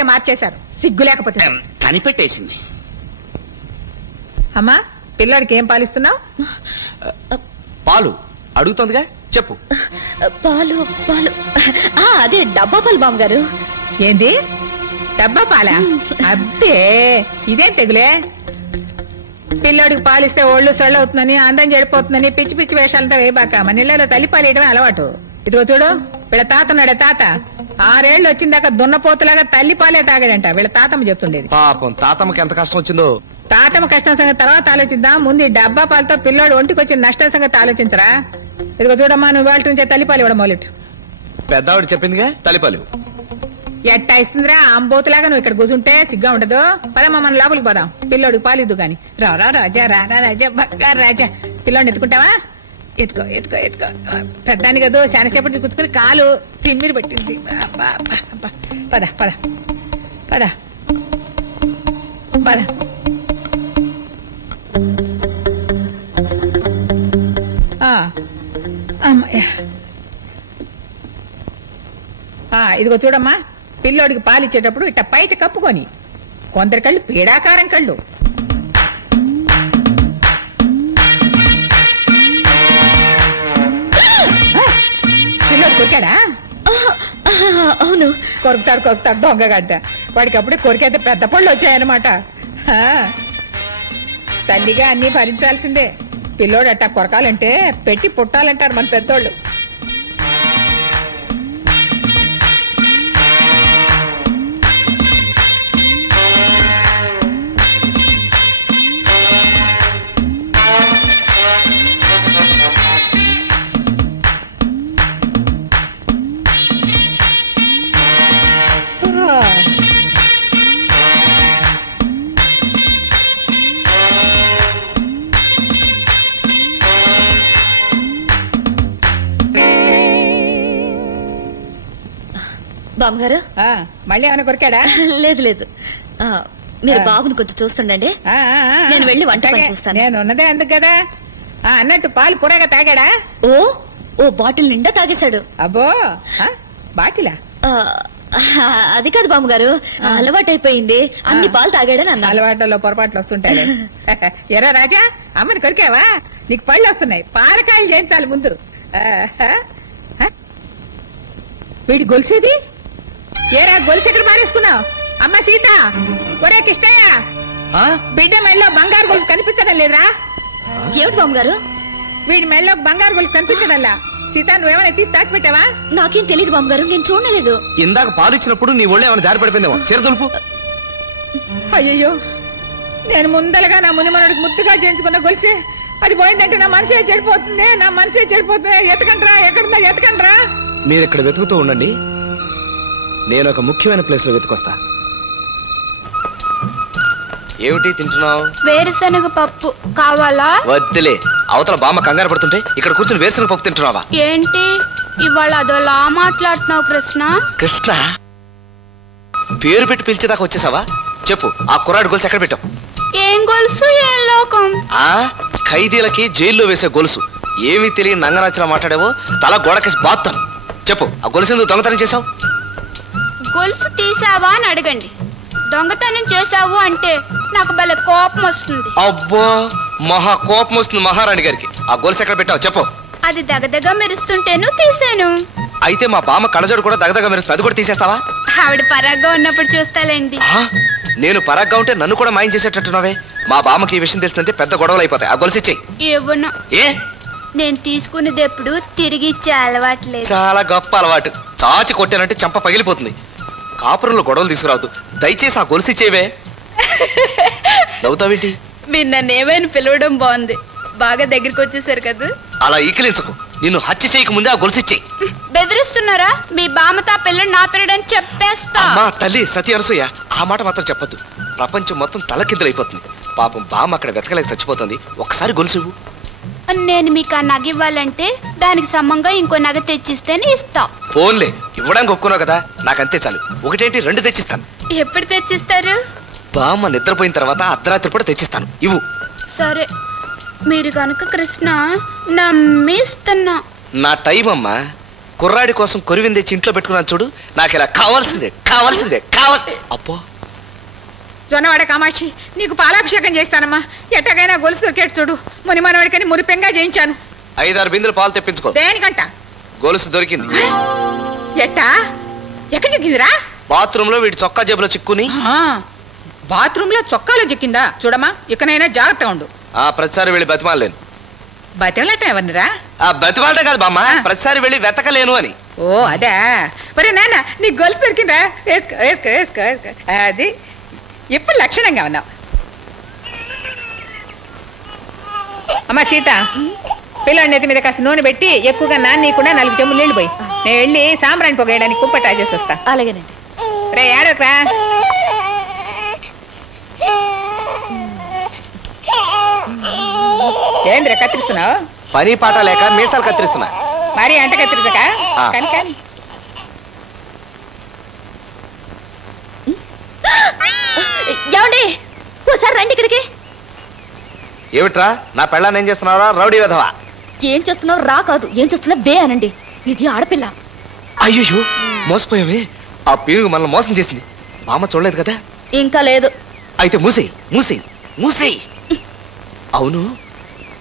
మార్చేశారు సిగ్గు లేకపోతే. కనిపెట్టేసింది. అమ్మా పిల్లాడికి ఏం పాలిస్తున్నావు? పాలు అడుగుతుందిగా చెప్పు. పాలు పాలు అదే డబ్బా పాలు బామ్మగారు. ఏంది డబ్బా పాలా? అబ్బే ఇదేం తెగులే. పిల్లోడికి పాలిస్తే ఒళ్ళు సొళ్ళు అవుతుందని అందం చెడిపోతుందని పిచ్చి పిచ్చి వేషాలంతా వేయబాక. మన ఇళ్లలో తల్లిపాలు వేయడమే అలవాటు. ఇదిగో చూడు వీళ్ళ తాత ఉన్నాడే తాత 6 ఏళ్లు వచ్చిందాకా దున్నపోతులాగా తల్లిపాలే తాగాడంట. వీళ్ళ తాతమ్మ చెప్తుండేది. పాపం తాతమ్మకి ఎంత కష్టం వచ్చిందో. తాతమ్మ కష్టం సంగతి తర్వాత ఆలోచిద్దాం. ముందు డబ్బా పాలతో పిల్లోడు ఒంటికి వచ్చిన నష్టం సంగతి ఆలోచించరా. ఇదిగో చూడమ్మా నువ్వు వాళ్ళ నుంచే తల్లిపాలు ఇవ్వడం మొదలెట్టు. పెద్దవాడు చెప్పిందిగా తల్లిపాలు. ఎట్టా ఇస్తుందిరా అంబోతులాగా నువ్వు ఇక్కడ కూర్చుంటే సిగ్గా ఉండదు. పదమ్మా మనం లోపలికి పోదాం. పిల్లోడికి పాలు ఇద్దు గాని. రా రాజా రా రాజా బక్కా రాజా. పిల్లోడిని ఎత్తుకుంటావా? ఎత్తుకో ఎత్తుకో ఎత్తుకో. పెద్దాన్ని కదా శానసేపటి కూర్చుకుని కాలు తిమ్మిరి పట్టింది. పద పద పద పద. ఇదిగో చూడమ్మా పిల్లోడికి పాలిచ్చేటప్పుడు ఇట్ట పైట కప్పుకొని. కొందరి కళ్ళు పీడాకారం కళ్ళు. పిల్లోడు కొరికాడా? అవును కొరుకుతాడు దొంగగడ్డ. వాడికి అప్పుడే కొరికైతే పెద్ద పళ్ళు వచ్చాయన్నమాట. తల్లిగా అన్ని భరించాల్సిందే. పిల్లోడు అట్టా కొరకాలంటే పెట్టి పుట్టాలంటారు మన పెద్దోళ్ళు. బామ్మగారు మళ్ళీ ఏమైనా కొరికాడా? లేదు లేదు మీరు బాబుని కొంచెం చూస్తుండండి. నేను వెళ్లి వంట పని చూస్తాను. నేను ఉన్నదే అందుకు కదా. అన్నట్టు పాలు పురాగా తాగాడా? ఓ బాటిల్ నిండా తాగేశాడు. అబ్బో బాటిలా? అది కాదు బామ్మగారు అలవాటైపోయింది. అన్ని పాలు తాగాడని అన్న. అలవాట్లలో పొరపాట్లు వస్తుంటాయి. ఎరా రాజా అమ్మని కొరికావా? నీకు పళ్ళు వస్తున్నాయి. పాలకాయలు చేయించాలి ముందు. వీడి గొలిసేది ఏరా? గొలుసు ఎక్కడ మారేసుకున్నావు? అమ్మ సీత ఒరే కిష్టయ్య బిడ్డ మెళ్ళలో బంగారు గొలుసు కనిపించడం లేదురా? ఏమిటి బామ్మగారు? వీడి మెళ్ళలో బంగారు గొలుసు కనిపించడంలా. సీత నువ్వేమైనా తీసి దాచిపెట్టావా? నాకేం తెలియదు బామ్మగారు, నేను చూడలేదు. ఇందాక పాలు ఇచ్చినప్పుడు నీ ఒళ్ళు ఏమైనా జారి పడిపోయిందేమో. చిరదులుపు. అయ్యో నేను ముందలగా నా మునిమనుడికి ముద్దుగా చేయించుకున్న గొలుసే అది పోయిందంటే నా మనసే చెడిపోతుంది. నా మనసే చెడిపోతుంది. ఎతకండ్రా ఎక్కడుందా ఎతకండ్రా. మీరు ఇక్కడ వెతుకుతూ ఉండండి, నేను ఒక ముఖ్యమైన ప్లేస్ లో వెతుకొస్తా. ఏమిటి తింటున్నావు? వేరుశనగ పప్పు కావాలా? వద్దులే. అవతల బామ్మ కంగారు పడుతుంటే ఇక్కడ కూర్చుని వేరుశనగ పప్పు తింటున్నావా? ఏంటి ఇవాళ అదోలా మాట్లాడుతున్నావు కృష్ణ? కృష్ణ పేరు పెట్టి పిలిచేదాకా వచ్చేసావా? చెప్పు ఆ కుర్రాడు గొలుసు ఎక్కడ పెట్టావు? ఏం గొలుసు ఏం లోకం? ఖైదీలకి జైల్లో వేసే గొలుసు. ఏమీ తెలియని నంగరాచలా మాట్లాడావో తల గోడకేసి బాత్తాను. చెప్పు ఆ గొలుసు ఎందుకు దొంగతనం చేసావు? గొలుసు తీసావా అని అడగండి. దొంగతనం చేసావు అంటే నాకు భలే కోపం వస్తుంది. అబ్బో మహా కోపం వస్తుంది మహారాణి గారికి. ఆ గొలుసు ఎక్కడ పెట్టావు చెప్పు. అది దగదగ మెరుస్తుంటేను తీసాను. అయితే మా బామ్మ కళ్ళజోడు కూడా దగదగ మెరుస్తుంది, అది కూడా తీసేస్తావా? ఆవిడ పరాగ్గా ఉన్నప్పుడు చూస్తాలేండి. నేను పరాగ్గా ఉంటే నన్ను కూడా మాయం చేసేటట్టున్నావే. మా బామ్మకి ఈ విషయం తెలుస్తుంటే పెద్ద గొడవలు అయిపోతాయి. ఆ గొలుసు ఇచ్చేయి. ఏవన్నా ఏ నేను తీసుకునేది ఎప్పుడు తిరిగి ఇచ్చే అలవాట్లేదు. చాలా గొప్ప అలవాటు. చాచి కొట్టానంటే చంప పగిలిపోతుంది. కాపురంలో గొడవలు తీసుకురావద్దు. దయచేసి ఆ గొలుసు ఇచ్చేవే. నవ్వుతావేంటి? మీరు నన్ను ఏమైనా పిలవడం బాగుంది. బాగా దగ్గరికి వచ్చేసారు కదా. అలా ఈకిలించకు. నిన్ను హత్య చేయక ముందే ఆ గొలుసు ఇచ్చేయి. బెదిరిస్తున్నారా? మీ బామ్మతో పిల్లడు నా పిల్లడని చెప్పేస్తా. మా తల్లి సతీ అనసూయ ఆ మాట మాత్రం చెప్పద్దు. ప్రపంచం మొత్తం తలకిందులైపోతుంది. పాపం బామ్మ అక్కడ వెతకలేక చచ్చిపోతుంది. ఒక్కసారి గొలుసు ఇవ్వు. నేను మీకు ఆ నగ ఇవ్వాలంటే దానికి సమంగా ఇంకో నగ తెచ్చిస్తేనే ఇస్తా. ఫోన్లే ఇవ్వడానికి ఒప్పుకున్నావు కదా, నాకంతే చాలు. ఒకటేంటి 2 తెచ్చిస్తాను. ఎప్పుడు తెచ్చిస్తారు? బామ్మ నిద్రపోయిన తర్వాత అర్ధరాత్రి పూట తెచ్చిస్తాను. ఇవ్వు. సరే మీరు కనుక కృష్ణ నమ్మిస్తున్నా. నా టైం అమ్మా. కుర్రాడి కోసం కొరివింది తెచ్చి ఇంట్లో పెట్టుకున్నాను చూడు. నాకు ఇలా కావాల్సిందే అప్పో. జొన్నవాడ కామాక్షి, నీకు పాలాభిషేకం చేస్తానమ్మా. ఎట్టగైనా గొలుసు దొరికేట్టు చూడు. ముని మనవాడికని మురిపెంగా చేయించాను. 5-6 బిందెలు పాలు తెప్పించుకో. దేనికంట? గొలుసు దొరికింది. ఎట్టా? ఎక్కడ చిక్కిందిరా? బాత్రూమ్ లో వీడి చొక్కా జేబులో చిక్కుని. బాత్రూమ్ లో చొక్కాలో చిక్కిందా? చూడమ్మా, ఇకనైనా జాగ్రత్తగా ఉండు. ప్రతిసారి వెళ్ళి బతిమాలేను. బతిమలట ఎవరినిరా? బతిమాలటే కాదు బామ్మ, ప్రతిసారి వెళ్ళి వెతకలేను అని. ఓ అదే. మరి నాన్న, నీకు గొలుసు దొరికిందా? వేసుకో వేసుకో వేసుకో వేసుకో. అది ఎప్పుడు లక్షణంగా ఉన్నావు. అమ్మా సీత, పిల్లడి నెత్తి మీద కాస్త నూనె పెట్టి ఎక్కువగా నాన్నీకుండా 4 చెంబులు నీళ్ళు పోయి. నేను వెళ్ళి సాంబ్రాణి పొగేయడానికి కుప్ప ట్రై చేసి వస్తా. అలాగేనండి. రే ఏడోకరా. ఏంద్రా కత్తిరిస్తున్నావు? పని పాట లేక మీసాలు కత్తిరిస్తున్నా. మరి అంట కత్తిరించక కానీ కానీ. ఏమండి, ఓసారి రండి ఇక్కడికి. ఏమిట్రా, నా పెళ్ళాన్ని ఏం చేస్తున్నావురా రౌడీ విధవా? ఏం చేస్తున్నావు రా కాదు, ఏం చేస్తున్నా బే అనండి. ఇది ఆడపిల్ల. అయ్యో మోసపోయావే. ఆ పీరుగు మనల్ని మోసం చేసింది. మామ చూడలేదు కదా? ఇంకా లేదు. అయితే మూసేయ్. అవును,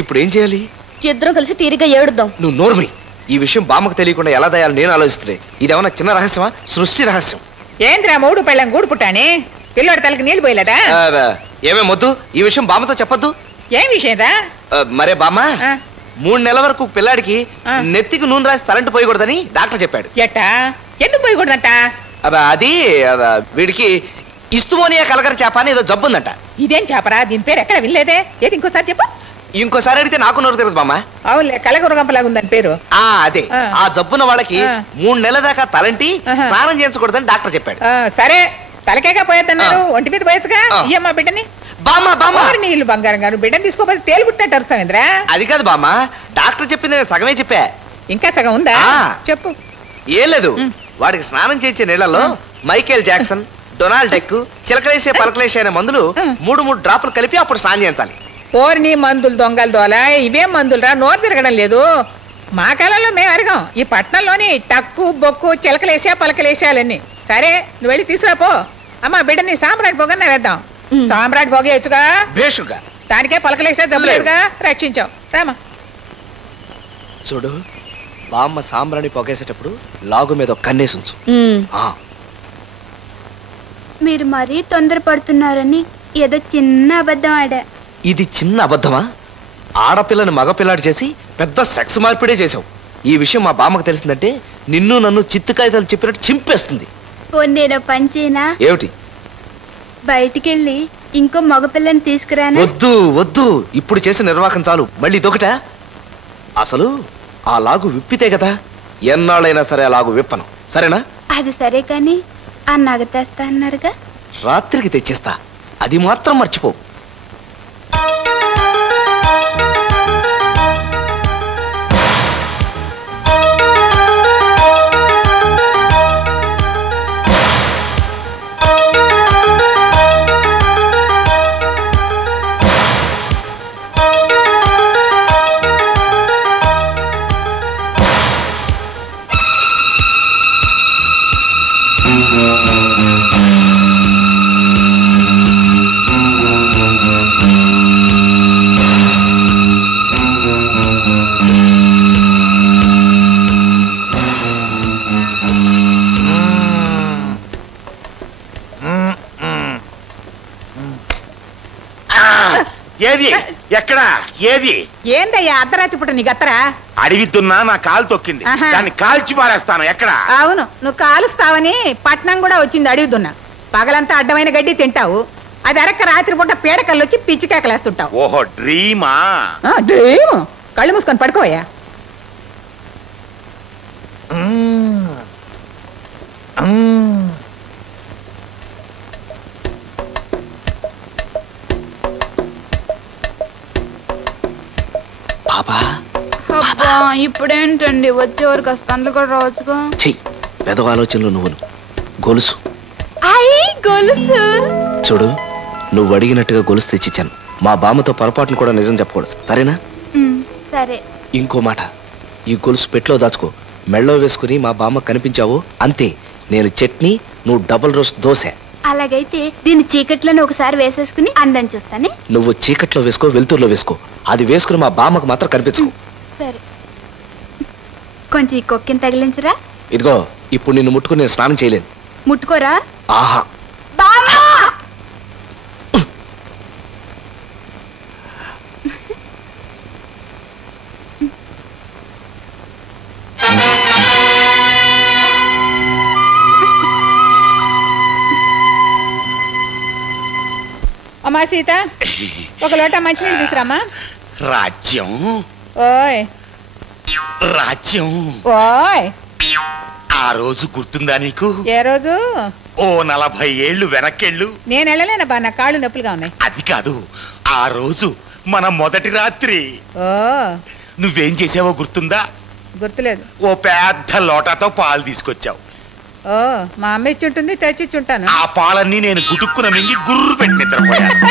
ఇప్పుడు ఏం చేయాలి? ఇద్దరం కలిసి తీరిగా ఏడుద్దాం. నువ్వు నోర్మి. ఈ విషయం బామ్మకు తెలియకుండా ఎలా దయాలి నేను ఆలోచిస్తున్నాయి. ఇదేమన్నా చిన్న రహస్యమా? సృష్టి రహస్యం. ఏంద్రా మూడు పెళ్ళం గూడు పుట్టాని? పిల్లోడి తలకి నీళ్ళు పోయలేదా? ఏమే మొద్దు, ఈ విషయం బామ్మతో చెప్పొద్దు. ఏం విషయం రా? మరే బామ్మ, 3 నెలల వరకు పిల్లాడికి నెత్తికి నూనె రాసి తలంటి పోయకూడదని డాక్టర్ చెప్పాడు. ఎట్టా? ఎందుకు పోయకూడదంట? అది వీడికి ఇస్తుమోనియా కలకర చేప అని ఏదో జబ్బు ఉందంట. ఇదేం చేపరా? దీని పేరు ఎక్కడ వినలేదే. ఏది ఇంకోసారి చెప్పు. ఇంకోసారి అడిగితే నాకు నోరు తిరగదు బామ్మ. అవునులే, కలగురగంపలాగా ఉందని పేరు. అదే ఆ జబ్బున్న వాళ్ళకి 3 నెలల దాకా తలంటి స్నానం చేయించకూడదని డాక్టర్ చెప్పాడు. సరే, తలకేగా పోయేద్దన్నారు, ఒంటి మీద పోయచ్చుగా. ఇయ్యమ్మా బిడ్డని. నీళ్ళు బంగారం గారు, బిడ్డని తీసుకోపోతే తేలు పుట్టినట్టు అరుస్తావేంద్రా? అది కాదు బామ్మ, డాక్టర్ చెప్పింది సగమే చెప్పా. ఇంకా సగం ఉందా? చెప్పు. ఏం లేదు, వాడికి స్నానం చేయించే నీళ్లలో మైకేల్ జాక్సన్, డొనాల్డ్ డెక్, చిలకలేసే పలకలేసే అనే మందులు 3 డ్రాపులు కలిపి అప్పుడు స్నానం చేయించాలి. ఓర్ని మందులు దొంగలు దోల, ఇవేం మందులు రా? నోరు తిరగడం లేదు. మా కాలంలో మేము అరగం. ఈ పట్టణంలోని టక్కు బొక్కు చిలకలేసా పలకలేసాలన్నీ. సరే, నువ్వు వెళ్ళి తీసుకురాపో. అమ్మా బిడ్డని సాంబ్రాట్ పొగన్నా వేద్దాం. సాంబ్రాట్ పొగేయచ్చుగా. భేషుగా. దానికే పలకలేసా జబ్బులేదుగా, రక్షించావు. రామా చూడు, బామ్మ సాంబ్రాణి పొగేసేటప్పుడు లాగు మీద కన్నేసి ఉంచు. మీరు మరీ తొందరపడుతున్నారని ఏదో చిన్న అబద్ధం ఆడా. ఇది చిన్న అబద్ధమా? ఆడపిల్లని మగపిల్లాడు చేసి పెద్ద సెక్స్ మార్పిడే చేసావు. ఈ విషయం మా బామ్మకు తెలిసిందంటే నిన్ను నన్ను చిత్తు కాగితాలు చెప్పినట్టు చింపేస్తుంది. నేను పంచేనా? ఏమిటి? బయటికెళ్ళి ఇంకో మగపిల్లని తీసుకురానా? వద్దు, ఇప్పుడు చేసిన నిర్వాహకం చాలు. మళ్ళీ దొకట. అసలు ఆ లాగు విప్పితే కదా. ఎన్నాళ్ళైనా సరే ఆ లాగు విప్పను, సరేనా? అది సరే, కానీ ఆ నగ తెస్తా అన్నారుగా. రాత్రికి తెచ్చిస్తా, అది మాత్రం మర్చిపో. ఏది ఎక్కడ ఏది? ఏందయ్యా అర్ధరాత్రి పుట్ట నీ గత్తరా? అడిగిద్దున్నా నా కాలు తొక్కింది, దాన్ని కాల్చి పారేస్తాను. ఎక్కడ? అవును, నువ్వు కాలుస్తావని పట్నం కూడా వచ్చింది అడుగుతున్నా. పగలంతా అడ్డమైన గడ్డి తింటావు, అది అరక్క రాత్రి పూట పీడకల్లు వచ్చి పిచ్చి కేకలేస్తుంటావు. ఓహో, డ్రీమా? డ్రీమ్. కళ్ళు మూసుకొని పడుకోవయ్యా. ఇప్పుడేంటండి, వచ్చేవరకు అస్తండ్లు కూడా రావచ్చుగా. చెయ్యి పెదవ ఆలోచనలు నువ్వును. గొలుసు గొలుసు చూడు, నువ్వు అడిగినట్టుగా గొలుసు తెచ్చిచ్చాను. మా బామ్మతో పొరపాటును కూడా నిజం చెప్పకూడదు, సరేనా? సరే. ఇంకో మాట, ఈ గొలుసు పెట్లో దాచుకో. మెళ్ళో వేసుకుని మా బామ్మ కనిపించావు అంతే. నేను చట్నీ, నువ్వు డబుల్ రోస్ట్ దోశ. అలాగైతే దీన్ని చీకట్లోనే ఒకసారి వేసేసుకుని అందం చూస్తానే. నువ్వు చీకట్లో వేసుకో, వెలుతురులో వేసుకో, అది వేసుకుని మా బామ్మకు మాత్రం కనిపించు. సరే, కొంచెం ఈ కొక్కిని తగిలించరా. ఇదిగో ఇప్పుడు నిన్ను ముట్టుకుని నేను స్నానం చేయలేను. ముట్టుకోరా. ఆహా, అమ్మా సీత, ఒక లోట మంచినీళ్ళు తీసురామ్మా. రాజ్యం ఓయ్ రాజ్యం ఓయ్, ఆ రోజు గుర్తుందా నీకు? ఏ రోజు? ఓ 40 ఏళ్ళు వెనక్కెళ్ళు. నేను వెళ్ళలేనబ్బా, నా కాళ్ళు నొప్పులుగా ఉన్నాయి. అది కాదు, ఆ రోజు మన మొదటి రాత్రి ఓ నువ్వేం చేసావో గుర్తుందా? గుర్తులేదు. ఓ పెద్ద లోటాతో పాలు తీసుకొచ్చావు. ఓ మా అమ్మ ఇచ్చుంటుంది, తెచ్చిచ్చుంటాను. ఆ పాలన్నీ నేను గుటుక్కున మింగి గుర్రు పెట్టి నిద్రపోయాను.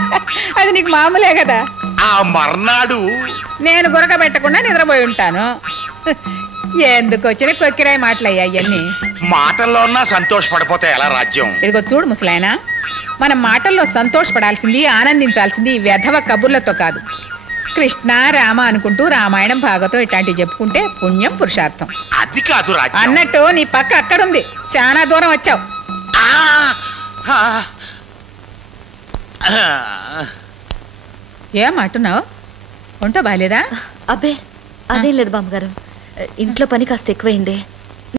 అది నీకు మామూలే కదా. ఆ మర్నాడు నేను గురక పెట్టకుండా నిద్రపోయి ఉంటాను. ఎందుకు వచ్చిన కొక్కిరాయి మాటలయ్యా ఇవన్నీ. మాటల్లోన్నా సంతోషపడిపోతే ఎలా రాజ్యం? ఇదిగో చూడు ముసలాయన, మనం మాటల్లో సంతోషపడాల్సింది, ఆనందించాల్సింది వెధవ కబుర్లతో కాదు. కృష్ణ రామ అనుకుంటూ రామాయణం భాగవతం ఇట్లాంటివి చెప్పుకుంటే పుణ్యం పురుషార్థం. అది కాదు రాజ్యం. అన్నట్టు నీ పక్క అక్కడుంది, చాలా దూరం వచ్చావు. ఏం అంటున్నావు? ఒంటో బాలేదా? అబ్బే అదేం లేదు బామ్మగారు, ఇంట్లో పని కాస్త ఎక్కువైంది.